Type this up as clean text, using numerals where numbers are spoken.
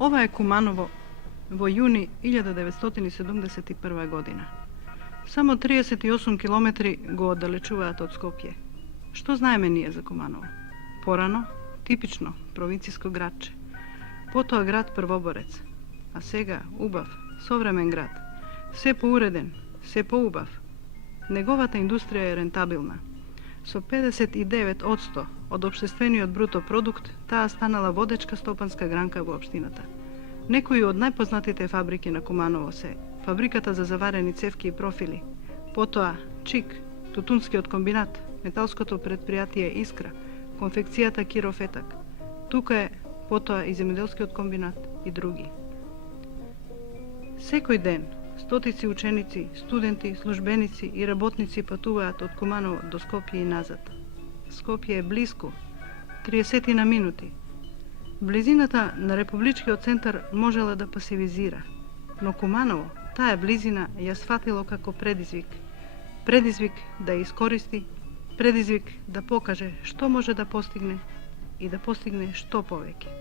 Ова е Куманово во јуни 1971 година. Само 38 километри го оддалечуваат од Скопје. Што знаеме ние за Куманово? Порано, типично провинцијско градче. Потоа град првоборец. А сега убав, современ град. Се поуреден, се поубав. Неговата индустрија е рентабилна. Со 59% од општествениот бруто продукт, таа станала водечка стопанска гранка во општината. Некои од најпознатите фабрики на Куманово се фабриката за заварени цевки и профили, потоа ЧИК, тутунскиот комбинат, металското предпријатие Искра, конфекцијата Кирофетак. Тука е потоа и земјоделскиот комбинат и други. Секој ден стотици ученици, студенти, службеници и работници патуваат од Куманово до Скопје и назад. Скопје е блиску, 30 на минути. Близината на Републичкиот центар можела да пасивизира, но Куманово таа близина ја сфатило како предизвик. Предизвик да ја искористи, предизвик да покаже што може да постигне и да постигне што повеќе.